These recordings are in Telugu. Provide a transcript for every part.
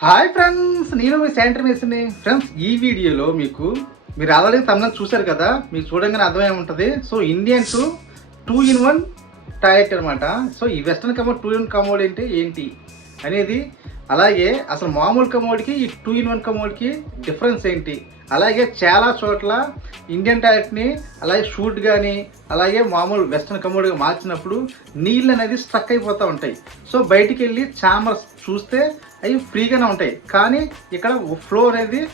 హాయ్ ఫ్రెండ్స్ నేను మీ శాంటర్ మేసిని ఫ్రెండ్స్ ఈ వీడియోలో మీకు మీరు ఆల్రెడీ తమిళ చూశారు కదా మీకు చూడంగానే అర్థమై ఉంటుంది. So Indian two two in one toilet అనమాట సో ఈ western commode two in commode అంటే ఏంటి అనేది అలాగే అసలు మామూలు కమోడ్కి ఈ టూ ఇన్ వన్ కమోడ్కి డిఫరెన్స్ ఏంటి? అలాగే చాలా చోట్ల ఇండియన్ టాయిలెట్ని అలాగే షూట్ కానీ అలాగే మామూలు వెస్ట్రన్ కమోడ్గా మార్చినప్పుడు నీళ్ళు అనేది స్ట్రక్ అయిపోతూ ఉంటాయి. సో బయటికి వెళ్ళి చామర్స్ చూస్తే అవి ఫ్రీగానే ఉంటాయి. కానీ ఇక్కడ ఫ్లో అనేది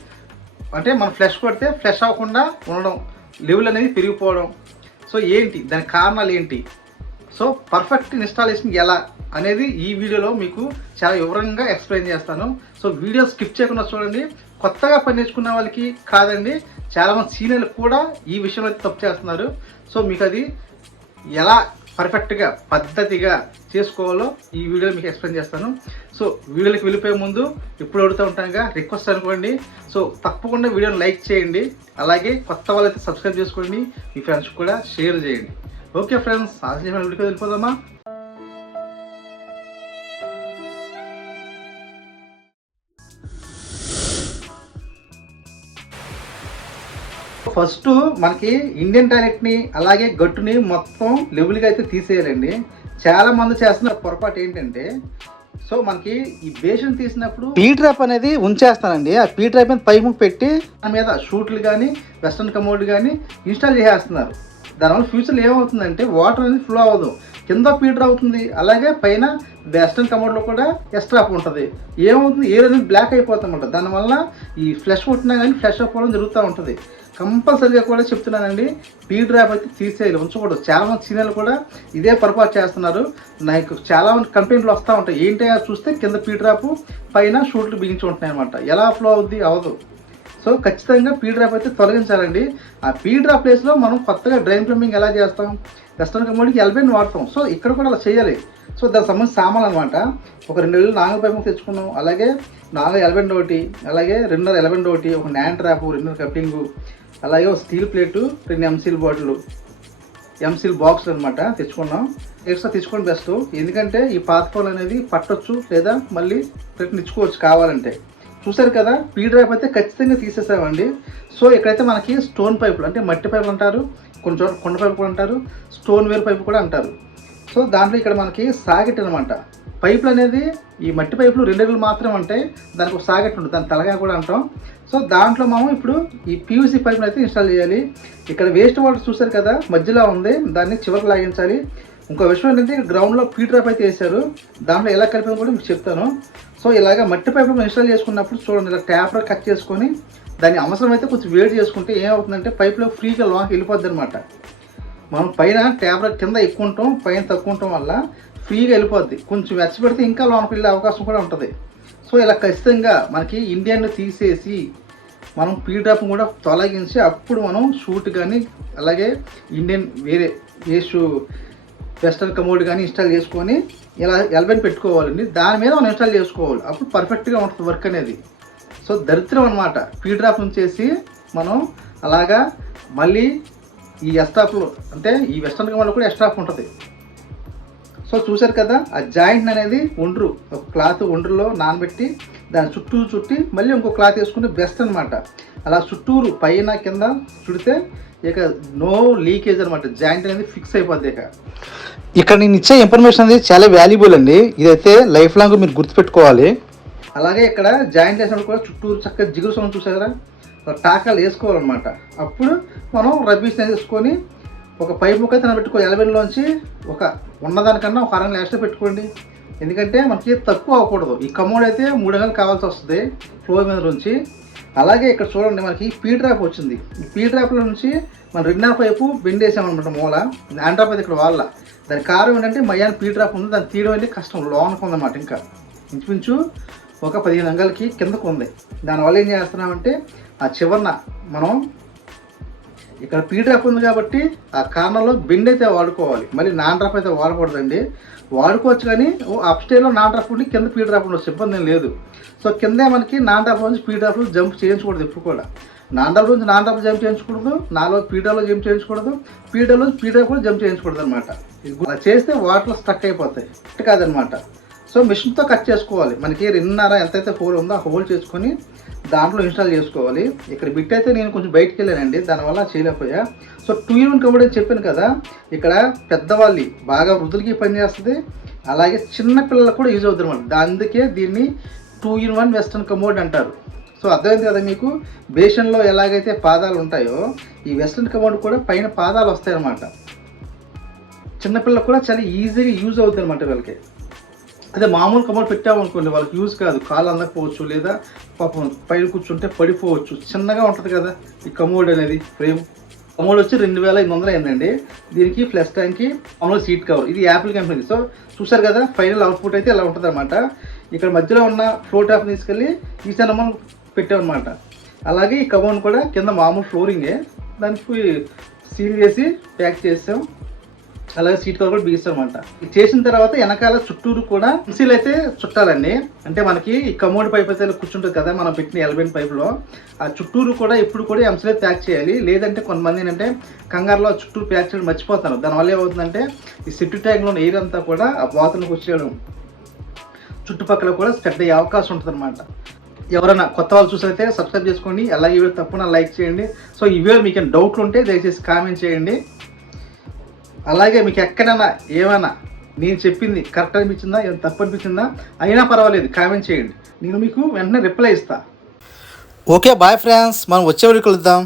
అంటే మనం ఫ్లెష్ కొడితే ఫ్లెష్ అవ్వకుండా ఉండడం లెవెల్ అనేది పెరిగిపోవడం. సో ఏంటి? దాని కారణాలు ఏంటి? సో పర్ఫెక్ట్ ఇన్స్టాలేషన్ ఎలా? అనేది ఈ వీడియోలో మీకు చాలా వివరంగా ఎక్స్ప్లెయిన్ చేస్తాను. సో వీడియో స్కిప్ చేయకుండా చూడండి. కొత్తగా పని నేర్చుకున్న వాళ్ళకి కాదండి చాలామంది సీనియర్లు కూడా ఈ విషయంలో అయితే తప్పు చేస్తున్నారు. సో మీకు అది ఎలా పర్ఫెక్ట్గా పద్ధతిగా చేసుకోవాలో ఈ వీడియోలో మీకు ఎక్స్ప్లెయిన్ చేస్తాను. సో వీడియోకి వెళ్ళిపోయే ముందు ఇప్పుడు అడుగుతూ ఉంటానుగా రిక్వెస్ట్ అనుకోండి. సో తప్పకుండా వీడియోని లైక్ చేయండి. అలాగే కొత్త వాళ్ళైతే సబ్స్క్రైబ్ చేసుకోండి. మీ ఫ్రెండ్స్ కూడా షేర్ చేయండి. ఓకే ఫ్రెండ్స్ ఆశయం వీడియోకి వెళ్ళిపోదామా? ఫస్ట్ మనకి ఇండియన్ టాయిలెట్ని అలాగే గట్టుని మొత్తం లెవెల్గా అయితే తీసేయాలండి. చాలా మంది చేస్తున్న పొరపాటు ఏంటంటే సో మనకి ఈ బేషన్ తీసినప్పుడు పీ ట్రాప్ అనేది ఉంచేస్తానండి. ఆ పీ ట్రాప్ మీద పైపు పెట్టి దాని మీద షూట్లు కానీ వెస్ట్రన్ కమోడ్ కానీ ఇన్స్టాల్ చేసేస్తున్నారు. దానివల్ల ఫ్యూచర్లో ఏమవుతుందంటే వాటర్ అనేది ఫ్లో అవ్వదు. కింద పీటర్ అవుతుంది. అలాగే పైన వెస్టర్న్ కమోడ్లో కూడా ఎస్ట్రాప్ ఉంటుంది. ఏమవుతుంది? ఎయిర్ అనేది బ్లాక్ అయిపోతుందన్నమాట. దానివల్ల ఈ ఫ్లష్ కొట్టినా కానీ ఫ్లష్ అవ్వడం జరుగుతూ ఉంటుంది. కంపల్సరీగా కూడా చెప్తున్నానండి పీ డ్రాప్ అయితే తీసేయాలి ఉంచకూడదు. చాలామంది సీనియర్లు కూడా ఇదే పొరపాటు చేస్తున్నారు. నాకు చాలా మంది కంప్లైంట్లు వస్తూ ఉంటాయి. ఏంటి అది చూస్తే కింద పీ డ్రాప్ పైన షూట్లు బిగించి ఉంటున్నాయి అనమాట ఎలా ఫ్లో అవుద్ది? అవదు సో ఖచ్చితంగా పీ డ్రాప్ అయితే తొలగించాలండి. ఆ పీ డ్రాప్ ప్లేస్లో మనం కొత్తగా డ్రైన్ ప్లంబింగ్ ఎలా చేస్తాం? వెస్టర్న్ కమోడికి ఎల్బెన్ వాడతాం. సో ఇక్కడ కూడా అలా చేయాలి. సో దానికి సంబంధించిన సామాన్ అనమాట ఒక రెండు నెలలు నాలుగు పైపు తెచ్చుకున్నాం. అలాగే నాలుగు ఎలబెన్ ఒకటి అలాగే రెండున్నర ఎలబెన్ ఒకటి ఒక న్యాన్ ట్రాప్ రెండున్నర కప్పింగు అలాగే ఒక స్టీల్ ప్లేటు రెండు ఎంసీల్ బాటిల్ ఎంసీల్ బాక్స్ అనమాట తెచ్చుకున్నాం. ఎక్స్ట్రా తెచ్చుకోండి బెస్ట్. ఎందుకంటే ఈ పాత ఫోన్ అనేది పట్టొచ్చు లేదా మళ్ళీ రిటర్న్ ఇచ్చుకోవచ్చు కావాలంటే. చూసారు కదా పీ డ్రైవ్ అయితే ఖచ్చితంగా తీసేసామండి. సో ఇక్కడైతే మనకి స్టోన్ పైపులు అంటే మట్టి పైపులు అంటారు కొంచెం కొండ పైపు కూడా అంటారు స్టోన్ వేర్ పైపు కూడా అంటారు. సో దాంట్లో ఇక్కడ మనకి సాకెట్ అనమాట పైపులు అనేది ఈ మట్టి పైపులు రెండు అడుగులు మాత్రమే ఉంటాయి దానికి ఒక సాకెట్ ఉంటుంది దాని తలగా కూడా అంటాం. సో దాంట్లో మనం ఇప్పుడు ఈ పీవీసీ పైపులు అయితే ఇన్స్టాల్ చేయాలి. ఇక్కడ వేస్ట్ వాటర్ చూసారు కదా మధ్యలో ఉంది దాన్ని చివరికి లాగించాలి. ఇంకో విషయం ఏంటంటే గ్రౌండ్లో పీ డ్రాప్ అయితే వేశారు. దాంట్లో ఎలా కలిపాలో కూడా మీకు చెప్తాను. సో ఇలాగ మట్టి పైపులు ఇన్స్టాల్ చేసుకున్నప్పుడు చూడండి ఇలా ట్యాప్లో కట్ చేసుకొని దాని అవసరమైతే కొంచెం వేడి చేసుకుంటే ఏమవుతుందంటే పైపులో ఫ్రీగా లాక్ వెళ్ళిపోద్ది అనమాట మనం పైన ట్యాబ్లెట్ కింద ఎక్కువ ఉంటాం పైన తక్కువ ఉండటం వల్ల ఫ్రీగా వెళ్ళిపోద్ది. కొంచెం వెచ్చబెడితే ఇంకా లోనకి వెళ్ళే అవకాశం కూడా ఉంటుంది. సో ఇలా ఖచ్చితంగా మనకి ఇండియన్ తీసేసి మనం పీడ్రాప్ కూడా తొలగించి అప్పుడు మనం షూట్ కానీ అలాగే ఇండియన్ వేరే ఏ షూ వెస్టర్న్ కమోడ్ కానీ ఇన్స్టాల్ చేసుకొని ఇలా ఎల్బెన్ పెట్టుకోవాలండి. దాని మీద మనం ఇన్స్టాల్ చేసుకోవాలి. అప్పుడు పర్ఫెక్ట్గా ఉంటుంది వర్క్ అనేది. సో దరిద్రం అనమాట పీడ్రాఫ్ చేసి మనం అలాగా మళ్ళీ ఈ ఎస్టాఫ్లో అంటే ఈ వెస్టర్న్ కమోడ్లో కూడా ఎస్టాఫ్ ఉంటుంది. సో చూశారు కదా ఆ జాయింట్ అనేది ఒండ్రు. ఒక క్లాత్ ఒండ్రులో నానబెట్టి దాని చుట్టూ చుట్టి మళ్ళీ ఇంకో క్లాత్ వేసుకుంటే బెస్ట్ అనమాట అలా చుట్టూరు పైన కింద చుడితే ఇక నో లీకేజ్ అనమాట జాయింట్ అనేది ఫిక్స్ అయిపోద్ది ఇక. ఇక్కడ నేను ఇచ్చే ఇన్ఫర్మేషన్ అనేది చాలా వాల్యుబుల్ అండి. ఇదైతే లైఫ్ లాంగ్ మీరు గుర్తుపెట్టుకోవాలి. అలాగే ఇక్కడ జాయింట్ వేసినప్పుడు కూడా చుట్టూరు చక్కగా జిగురు సౌండ్ చూసారా టాకాలు వేసుకోవాలన్నమాట. అప్పుడు మనం రబ్బీస్ వేసుకొని ఒక పైప్ ముక్క అయితే పెట్టుకో ఎలబెన్లోంచి ఒక ఉన్నదానికన్నా ఒక అరగంట ఎక్స్ట్రా పెట్టుకోండి. ఎందుకంటే మనకి తక్కువ అవ్వకూడదు. ఈ కమోడ్ అయితే మూడు గంటలు కావాల్సి వస్తుంది ఫ్లోర్ మీద నుంచి. అలాగే ఇక్కడ చూడండి మనకి పీ డ్రాప్ వచ్చింది. ఈ పీ డ్రాప్లో నుంచి మనం రెండున్నర పైపు బెండ్ వేసామన్నమాట మూల. హ్యాండ్ డ్రాప్ అయితే ఇక్కడ వాళ్ళ. దాని కారణం ఏంటంటే మయాన్ పీ డ్రాప్ ఉంది. దాన్ని తీయడం అంటే కష్టం. లోనకు ఉందన్నమాట ఇంకా. ఇంచుమించు ఒక పదిహేను అంగలకి కిందకు ఉంది. దానివల్ల ఏం చేస్తున్నామంటే ఆ చివరన మనం ఇక్కడ పీడ్రాప్ ఉంది కాబట్టి ఆ కార్నర్లో బెండ్ అయితే వాడుకోవాలి. మళ్ళీ నాన్ డ్రాప్ అయితే వాడకూడదండి. వాడుకోవచ్చు కానీ అప్ స్టేలో నాన్ డ్రాప్ ఉండి కింద పీ డ్రాప్ ఉండొచ్చు ఇబ్బంది ఏం లేదు. సో కిందే మనకి నాన్ డ్రాప్ నుంచి పీ జంప్ చేయించకూడదు ఎప్పుడు కూడా. నాన్ డ్రాప్ నుంచి నాన్ డ్రాప్ జంప్ చేయించకూడదు నాలో పీడాలో జంప్ చేయించకూడదు పీడాలో పీడా కూడా జంప్ చేయించకూడదు అనమాట అలా చేస్తే వాటర్ స్టక్ అయిపోతాయి. కాదనమాట సో మిషన్తో కట్ చేసుకోవాలి. మనకి రెండున్నర ఎంతైతే హోల్ ఉందో ఆ హోల్ చేసుకొని దాంట్లో ఇన్స్టాల్ చేసుకోవాలి. ఇక్కడ బిట్ అయితే నేను కొంచెం బయటికి వెళ్ళానండి దానివల్ల చేయలేకపోయా. So two in one commode అని చెప్పాను కదా ఇక్కడ పెద్దవాళ్ళు బాగా వృద్ధులకి పనిచేస్తుంది అలాగే చిన్న పిల్లలకు కూడా యూజ్ అవుతుంది అనమాట అందుకే దీన్ని two in one western commode అంటారు. సో అర్థమైంది కదా మీకు? బేషన్లో ఎలాగైతే పాదాలు ఉంటాయో ఈ వెస్ట్రన్ కమోడ్ కూడా పైన పాదాలు వస్తాయన్నమాట. చిన్నపిల్లలకు కూడా చాలా ఈజీగా యూజ్ అవుతుంది అనమాట వీళ్ళకి. అదే మామూలు కమోడ్ పెట్టామనుకోండి వాళ్ళకి యూజ్ కాదు. కాలు అందకపోవచ్చు లేదా పాపం పైన కూర్చుంటే పడిపోవచ్చు. చిన్నగా ఉంటుంది కదా ఈ కమోడ్ అనేది ఫ్రేమ్. కమోడ్ వచ్చి రెండు వేల ఎనిమిది వందలు అయిందండి. దీనికి ప్లస్ ట్యాంక్కి మామూలు సీట్ కవర్ ఇది యాపిల్ కంపెనీ సో చూసారు కదా ఫైనల్ అవుట్పుట్ అయితే ఇలా ఉంటుంది అనమాట ఇక్కడ మధ్యలో ఉన్న ఫ్లో ట్యాప్ తీసుకెళ్ళి ఈ మనం పెట్టామన్నమాట. అలాగే ఈ కమోడ్ కూడా కింద మామూలు ఫ్లోరింగే దానికి సీల్ చేసి ప్యాక్ చేసాం. అలాగే సీట్ కవర్ కూడా బిగిస్తామంట. అనమాట ఇది చేసిన తర్వాత వెనకాల చుట్టూరు కూడా పెన్సిల్ అయితే చుట్టాలండి. అంటే మనకి ఈ కమోడ్ పైప్ అయితే కూర్చుంటుంది కదా మనం పెట్టిన ఎలబెన్ పైప్లో. ఆ చుట్టూరు కూడా ఎప్పుడు కూడా ఎంసీలే ప్యాక్ చేయాలి. లేదంటే కొంతమంది ఏంటంటే కంగారులో ఆ చుట్టూరు ప్యాక్ చేయడం మర్చిపోతారు. దానివల్ల ఏమవుతుందంటే ఈ సిట్టు ట్యాంక్లో ఎయిర్ అంతా కూడా ఆ బాతులకు వచ్చేయడం. చుట్టుపక్కల కూడా స్ప్రెడ్ అయ్యే అవకాశం ఉంటుంది అనమాట ఎవరైనా కొత్త వాళ్ళు చూసైతే సబ్స్క్రైబ్ చేసుకోండి. అలాగే వీడియో తప్పకుండా లైక్ చేయండి. సో ఈ వీడియో మీకు డౌట్లు ఉంటే దయచేసి కామెంట్ చేయండి. అలాగే మీకు ఎక్కడైనా ఏమైనా నేను చెప్పింది కరెక్ట్ అనిపించిందా ఏమైనా తప్పు అనిపించిందా అయినా పర్వాలేదు కామెంట్ చేయండి. నేను మీకు వెంటనే రిప్లై ఇస్తా. Okay bye friends. మనం వచ్చే వరకు కలుద్దాం.